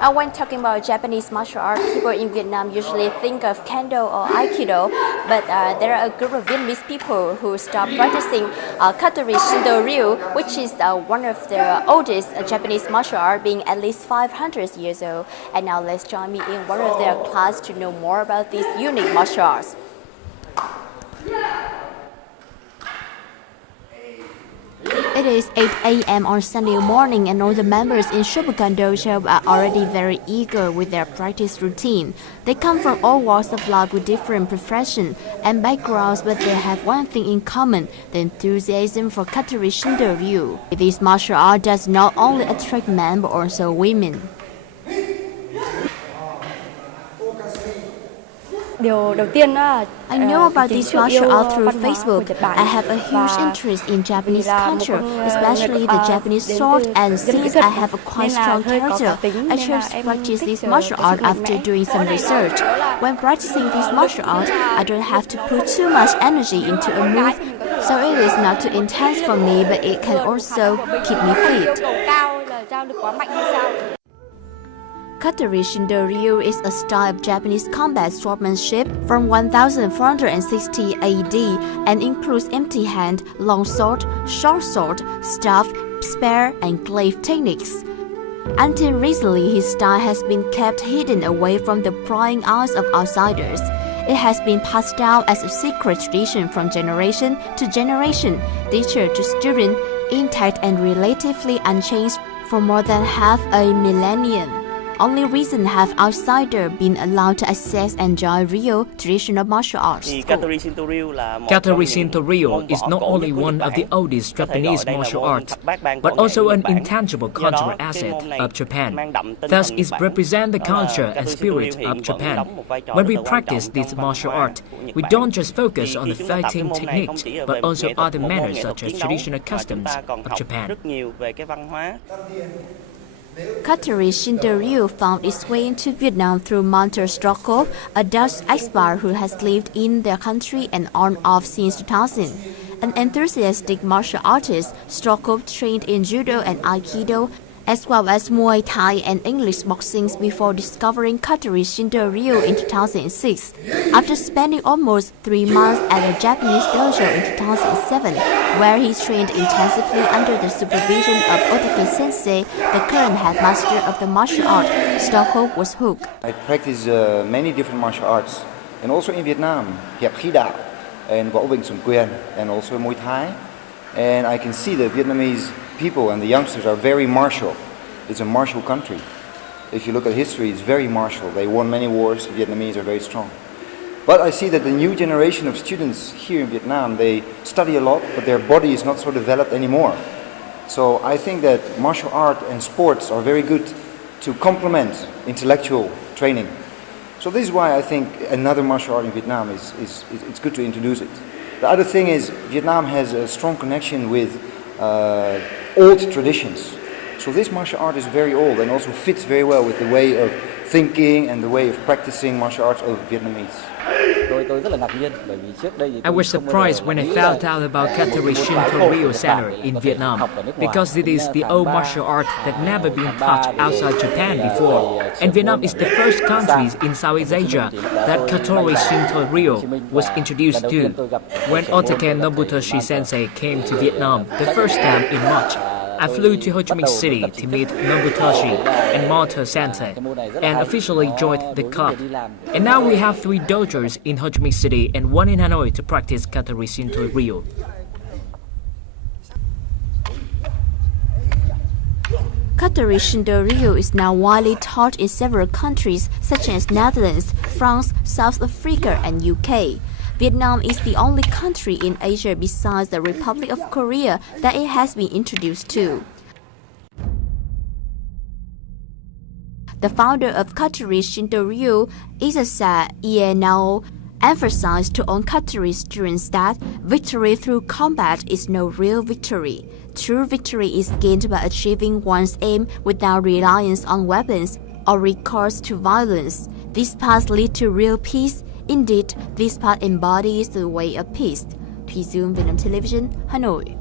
When talking about Japanese martial art, people in Vietnam usually think of Kendo or Aikido, but there are a group of Vietnamese people who stopped practicing Katori Shinto Ryu, which is one of the oldest Japanese martial art, being at least 500 years old. And now let's join me in one of their class to know more about these unique martial arts. It is 8 a.m. on Sunday morning, and all the members in Shobukan Dojo are already very eager with their practice routine. They come from all walks of life with different professions and backgrounds, but they have one thing in common: the enthusiasm for Katori Shinto Ryu. This martial art does not only attract men but also women. I know about this martial art through Facebook. I have a huge interest in Japanese culture, especially the Japanese sword, and since I have a quite strong character, I chose to practice this martial art after doing some research. When practicing this martial art, I don't have to put too much energy into a move, so it is not too intense for me, but it can also keep me fit. Katori Shinto Ryu is a style of Japanese combat swordsmanship from 1460 AD and includes empty hand, long sword, short sword, staff, spear, and glaive techniques. Until recently, his style has been kept hidden away from the prying eyes of outsiders. It has been passed down as a secret tradition from generation to generation, teacher to student, intact and relatively unchanged for more than half a millennium. Only recently have outsiders been allowed to access and enjoy real traditional martial arts. Katori Shinto Ryu is not only one of the oldest Japanese martial arts, but also an intangible cultural asset of Japan. Thus, it represents the culture and spirit of Japan. When we practice this martial art, we don't just focus on the fighting techniques, but also other manners such as traditional customs of Japan. Katori Shinto Ryu found its way into Vietnam through Monter Strokov, a Dutch expat who has lived in their country and on off since 2000. An enthusiastic martial artist, Strokov trained in Judo and Aikido, as well as Muay Thai and English boxing before discovering Katori Shinto Ryu in 2006. After spending almost 3 months at a Japanese dojo in 2007, where he trained intensively under the supervision of Otake Sensei, the current headmaster of the martial art, Strokov was hooked. I practice many different martial arts, and also in Vietnam, you have Kiem dao and Võ Vĩnh Xuân Quyền, and also Muay Thai. And I can see that Vietnamese people and the youngsters are very martial. It's a martial country. If you look at history, it's very martial. They won many wars. The Vietnamese are very strong. But I see that the new generation of students here in Vietnam, they study a lot, but their body is not so developed anymore. So I think that martial art and sports are very good to complement intellectual training. So this is why I think another martial art in Vietnam it's good to introduce it. The other thing is Vietnam has a strong connection with old traditions. So this martial art is very old and also fits very well with the way of thinking and the way of practicing martial arts of Vietnamese. I was surprised when I found out about Katori Shinto Ryu Center in Vietnam, because it is the old martial art that never been taught outside Japan before, and Vietnam is the first country in Southeast Asia that Katori Shinto Ryu was introduced to. When Otake Nobutoshi Sensei came to Vietnam the first time in March, I flew to Ho Chi Minh City to meet Nobutoshi and Monter Sensei and officially joined the club. And now we have 3 dojos in Ho Chi Minh City and 1 in Hanoi to practice Katori Shinto Ryu. Katori Shinto Ryu is now widely taught in several countries such as Netherlands, France, South Africa, and UK. Vietnam is the only country in Asia besides the Republic of Korea that it has been introduced to. The founder of Katori Shinto Ryu, Isasa Ienao, emphasized to all Katori students that victory through combat is no real victory. True victory is gained by achieving one's aim without reliance on weapons or recourse to violence. This path leads to real peace. Indeed, this path embodies the way of peace. Thủy Dương, Vietnam Television, Hanoi.